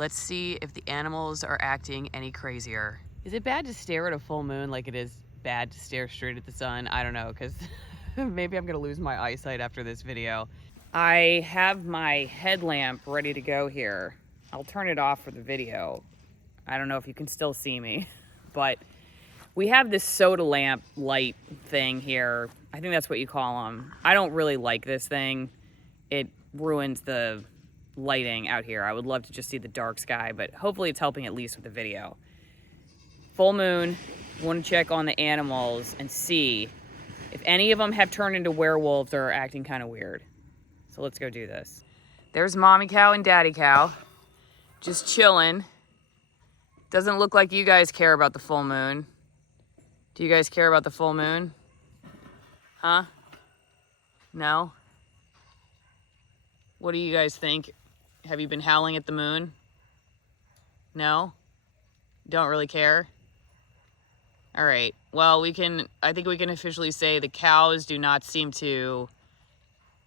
Let's see if the animals are acting any crazier. Is it bad to stare at a full moon like it is bad to stare straight at the sun? I don't know, because maybe I'm gonna lose my eyesight after this video. I have my headlamp ready to go here. I'll turn it off for the video. I don't know if you can still see me, but we have this soda lamp light thing here. I think that's what you call them. I don't really like this thing. It ruins the lighting out here. I would love to just see the dark sky, but hopefully it's helping at least with the video. Full moon, want to check on the animals and see if any of them have turned into werewolves or are acting kind of weird. So let's go do this. There's mommy cow and daddy cow, just chilling. Doesn't look like you guys care about the full moon. Do you guys care about the full moon? Huh? No? What do you guys think? Have you been howling at the moon? No? Don't really care? All right. Well, I think we can officially say the cows do not seem to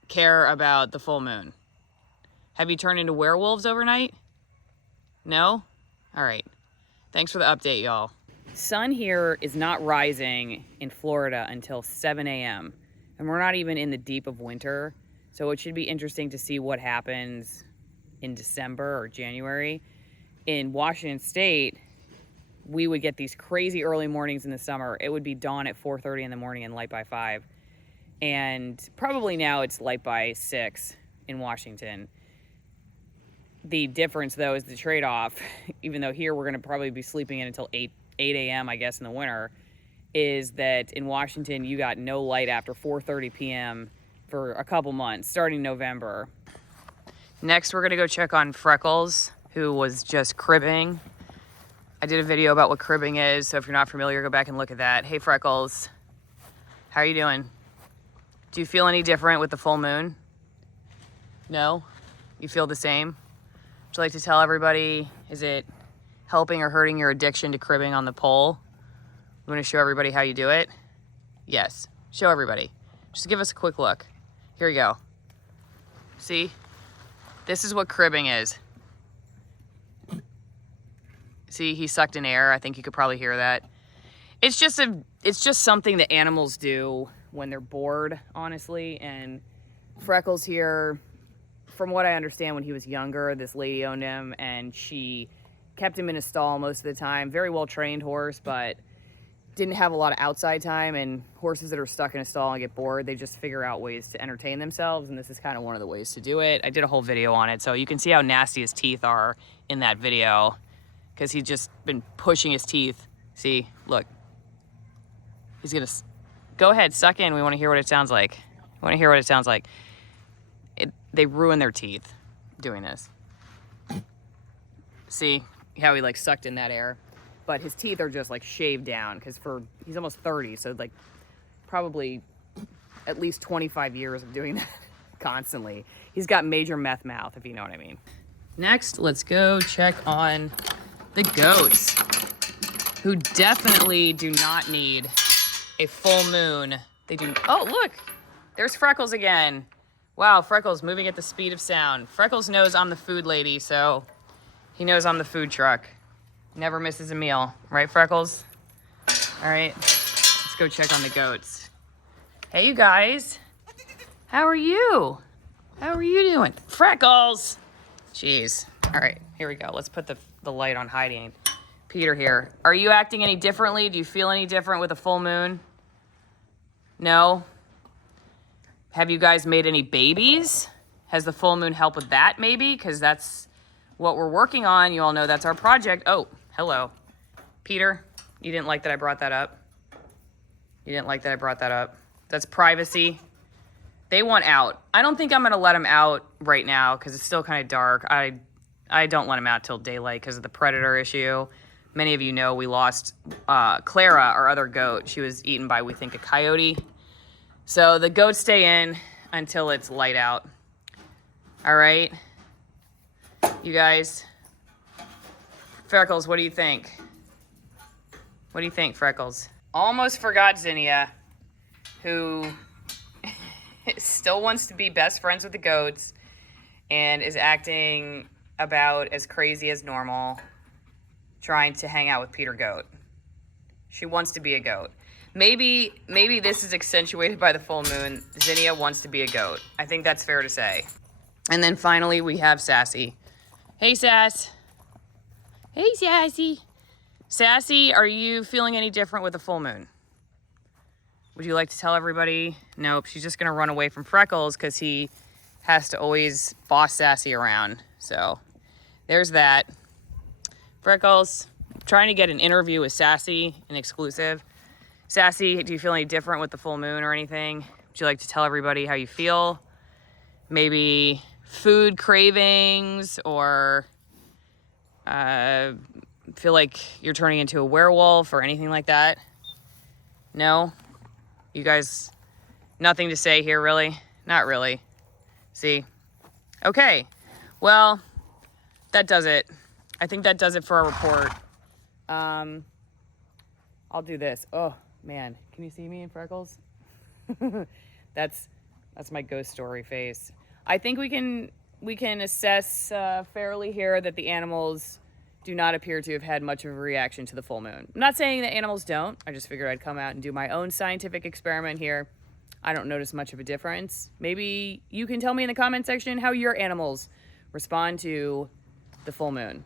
care about the full moon. Have you turned into werewolves overnight? No? All right. Thanks for the update, y'all. Sun here is not rising in Florida until 7 a.m. and we're not even in the deep of winter. So it should be interesting to see what happens in December or January. In Washington State, we would get these crazy early mornings in the summer. It would be dawn at 4:30 in the morning and light by 5. And probably now it's light by 6 in Washington. The difference, though, is the trade-off, even though here we're going to probably be sleeping in until 8 a.m., I guess, in the winter, is that in Washington, you got no light after 4:30 p.m. for a couple months, starting November. Next, we're going to go check on Freckles, who was just cribbing. I did a video about what cribbing is, so if you're not familiar, go back and look at that. Hey, Freckles. How are you doing? Do you feel any different with the full moon? No? You feel the same? Would you like to tell everybody, is it helping or hurting your addiction to cribbing on the pole? You want to show everybody how you do it? Yes. Show everybody. Just give us a quick look. Here we go. See? This is what cribbing is. See, he sucked in air. I think you could probably hear that. It's just something that animals do when they're bored, honestly. And Freckles here, from what I understand, when he was younger, this lady owned him and she kept him in a stall most of the time. Very well trained horse, but didn't have a lot of outside time, and horses that are stuck in a stall and get bored, they just figure out ways to entertain themselves, and this is kind of one of the ways to do it. I did a whole video on it, so you can see how nasty his teeth are in that video, because he's just been pushing his teeth. See, look. He's gonna, go ahead, suck in. We want to hear what it sounds like. We want to hear what it sounds like. They ruin their teeth doing this. See how he like sucked in that air? But his teeth are just like shaved down because he's almost 30, so like probably at least 25 years of doing that constantly. He's got major meth mouth, if you know what I mean. Next, let's go check on the goats, who definitely do not need a full moon. They do. Oh, look, there's Freckles again. Wow, Freckles moving at the speed of sound. Freckles knows I'm the food lady, so he knows I'm the food truck. Never misses a meal, right, Freckles? All right, let's go check on the goats. Hey, you guys. How are you? How are you doing? Freckles! Jeez. All right, here we go. Let's put the light on hiding. Peter here. Are you acting any differently? Do you feel any different with a full moon? No? Have you guys made any babies? Has the full moon helped with that, maybe? Because that's what we're working on. You all know that's our project. Oh, hello. Peter, you didn't like that I brought that up? You didn't like that I brought that up? That's privacy. They want out. I don't think I'm going to let them out right now because it's still kind of dark. I don't let them out till daylight because of the predator issue. Many of you know we lost Clara, our other goat. She was eaten by, we think, a coyote. So the goats stay in until it's light out. All right? You guys, Freckles, what do you think? What do you think, Freckles? Almost forgot Zenia, who still wants to be best friends with the goats and is acting about as crazy as normal, trying to hang out with Peter Goat. She wants to be a goat. Maybe this is accentuated by the full moon. Zenia wants to be a goat. I think that's fair to say. And then finally we have Sassy. Hey, Sass. Hey, Sassy. Sassy, are you feeling any different with the full moon? Would you like to tell everybody? Nope, she's just gonna run away from Freckles because he has to always boss Sassy around. So there's that. Freckles, trying to get an interview with Sassy, an exclusive. Sassy, do you feel any different with the full moon or anything? Would you like to tell everybody how you feel? Maybe food cravings, or feel like you're turning into a werewolf or anything like that? No? You guys, nothing to say here, really? Not really. See? Okay. Well, that does it. I think that does it for our report. I'll do this. Oh, man. Can you see me in Freckles? That's my ghost story face. I think we can assess fairly here that the animals do not appear to have had much of a reaction to the full moon. I'm not saying that animals don't. I just figured I'd come out and do my own scientific experiment here. I don't notice much of a difference. Maybe you can tell me in the comment section how your animals respond to the full moon.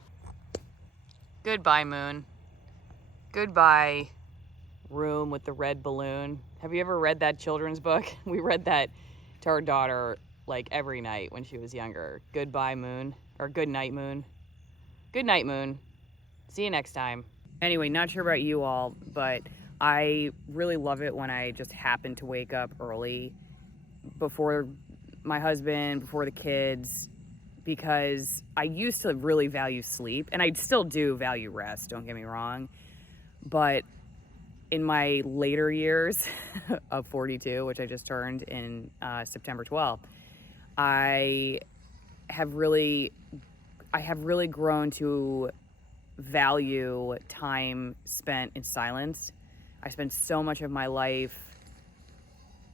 Goodbye, moon. Goodbye, room with the red balloon. Have you ever read that children's book? We read that to our daughter like every night when she was younger. Goodbye, moon. Or good night, moon. Good night, moon. See you next time. Anyway, not sure about you all, but I really love it when I just happen to wake up early before my husband, before the kids, because I used to really value sleep, and I still do value rest, don't get me wrong. But in my later years of 42, which I just turned in September 12th, I have really grown to value time spent in silence. I spent so much of my life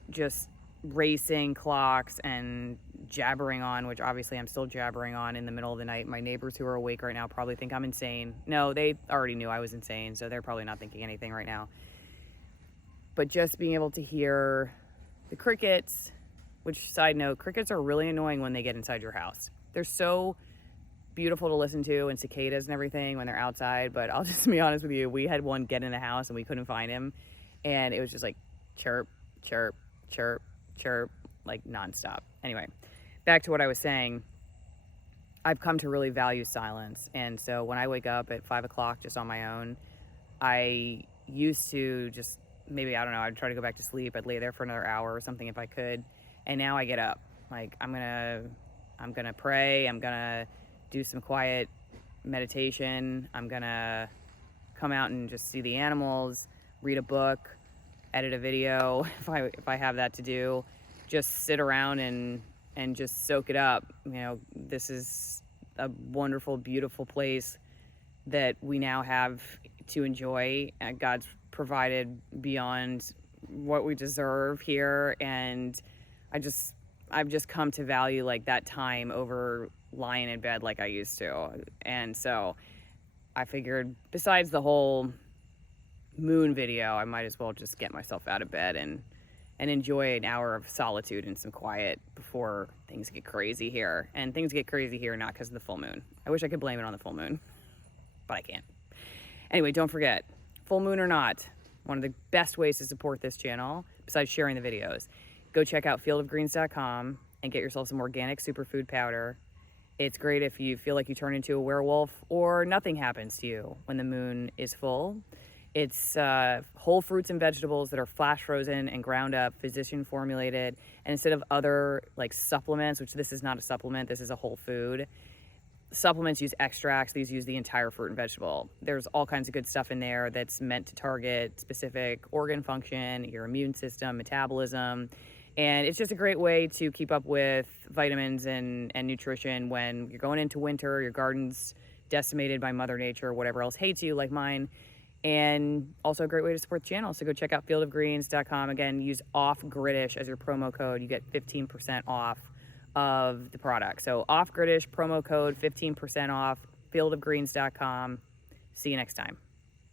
just racing clocks and jabbering on, which obviously I'm still jabbering on in the middle of the night. My neighbors who are awake right now probably think I'm insane. No, they already knew I was insane, so they're probably not thinking anything right now. But just being able to hear the crickets, which, side note, crickets are really annoying when they get inside your house. They're so beautiful to listen to, and cicadas and everything when they're outside, but I'll just be honest with you, we had one get in the house and we couldn't find him, and it was just like chirp, chirp, chirp, chirp, like nonstop. Anyway, back to what I was saying. I've come to really value silence, and so when I wake up at 5 o'clock just on my own, I used to just, maybe, I don't know, I'd try to go back to sleep. I'd lay there for another hour or something if I could, and now I get up. Like, I'm gonna pray, I'm gonna do some quiet meditation, I'm gonna come out and just see the animals, read a book, edit a video if I have that to do, just sit around and just soak it up. You know, this is a wonderful, beautiful place that we now have to enjoy. God's provided beyond what we deserve here, and I've just come to value like that time over lying in bed like I used to. And so I figured, besides the whole moon video, I might as well just get myself out of bed and enjoy an hour of solitude and some quiet before things get crazy here. And things get crazy here not because of the full moon. I wish I could blame it on the full moon, but I can't. Anyway, don't forget, full moon or not, one of the best ways to support this channel, besides sharing the videos, go check out fieldofgreens.com and get yourself some organic superfood powder. It's great if you feel like you turn into a werewolf or nothing happens to you when the moon is full. It's whole fruits and vegetables that are flash frozen and ground up, physician formulated, and instead of other like supplements, which this is not a supplement, this is a whole food. Supplements use extracts, these use the entire fruit and vegetable. There's all kinds of good stuff in there that's meant to target specific organ function, your immune system, metabolism. And it's just a great way to keep up with vitamins and nutrition when you're going into winter, your garden's decimated by Mother Nature, or whatever else hates you like mine. And also a great way to support the channel. So go check out fieldofgreens.com. Again, use OFFGRITISH as your promo code. You get 15% off of the product. So Off Gridish, promo code 15% off, fieldofgreens.com. See you next time.